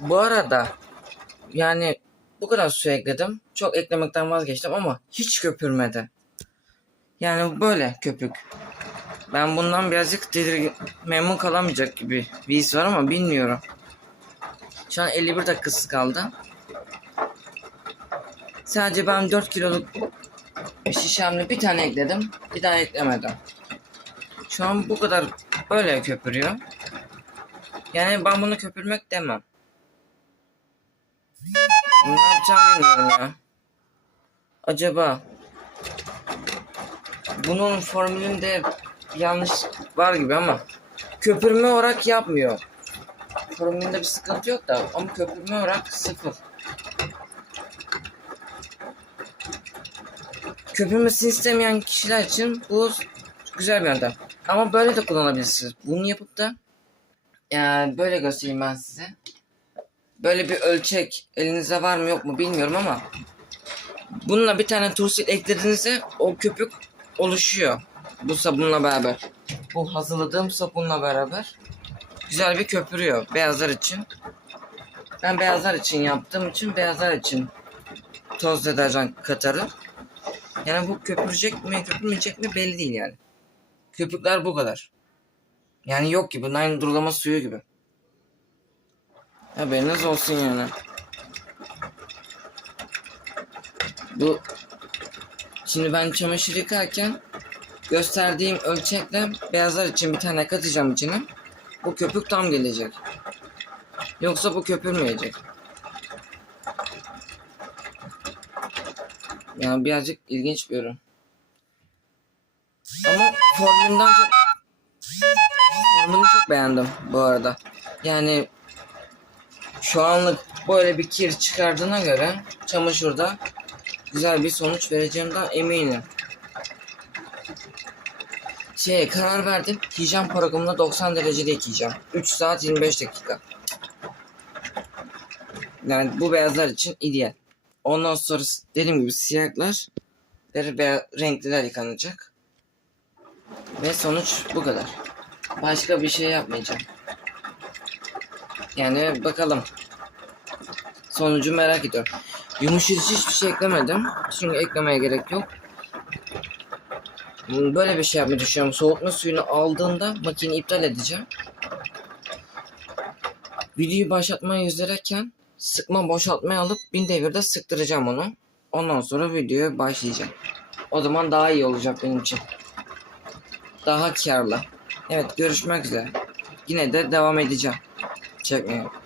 Bu arada yani bu kadar su ekledim. Çok eklemekten vazgeçtim ama hiç köpürmedi. Yani böyle köpük. Ben bundan birazcık tedirgin, memnun kalamayacak gibi bir his var ama bilmiyorum. Şu an 51 dakikası kaldı. Sadece ben 4 kiloluk şişemle bir tane ekledim. Bir daha eklemedim. Şu an bu kadar böyle köpürüyor. Yani ben bunu köpürmek demem. Ne yapacağım bilmiyorum ya. Acaba bunun formülünde yanlış var gibi ama köpürme olarak yapmıyor. Formülünde bir sıkıntı yok da ama köpürme olarak sıfır. Köpürmesini istemeyen kişiler için bu güzel bir yöntem. Ama böyle de kullanabilirsiniz. Bunu yapıp da yani böyle göstereyim ben size. Böyle bir ölçek elinizde var mı yok mu bilmiyorum ama bununla bir tane turşit eklediğinizde o köpük oluşuyor. Bu sabunla beraber. Bu hazırladığım sabunla beraber güzel bir köpürüyor beyazlar için. Ben beyazlar için yaptığım için beyazlar için toz deterjan katarım. Yani bu köpürecek mi köpürmeyecek mi belli değil yani. Köpükler bu kadar. Yani yok gibi. Aynı durulama suyu gibi. Haberiniz olsun yani. Bu Şimdi ben çamaşır yıkarken gösterdiğim ölçekle beyazlar için bir tane katacağım içine. Bu köpük tam gelecek. Yoksa bu köpürmeyecek. Yani birazcık ilginç bir ürün. Ama formülünden çok formülünü çok beğendim bu arada. Yani şu anlık böyle bir kir çıkardığına göre çamaşırda güzel bir sonuç vereceğimden eminim. Şey karar verdim. Hijyen programında 90 derecede yıkayacağım. 3 saat 25 dakika. Yani bu beyazlar için ideal. Ondan sonra dediğim gibi siyahlar ve renkliler yıkanacak. Ve sonuç bu kadar. Başka bir şey yapmayacağım. Yani bakalım. Sonucu merak ediyorum. Yumuşatıcı hiçbir şey eklemedim. Çünkü eklemeye gerek yok. Böyle bir şey yapmayı düşünüyorum. Soğutma suyunu aldığında makineyi iptal edeceğim. Videoyu başlatmaya üzereyken sıkma boşaltmaya alıp bin devirde sıktıracağım onu. Ondan sonra videoya başlayacağım. O zaman daha iyi olacak benim için. Daha karlı. Evet görüşmek üzere. Yine de devam edeceğim. check out.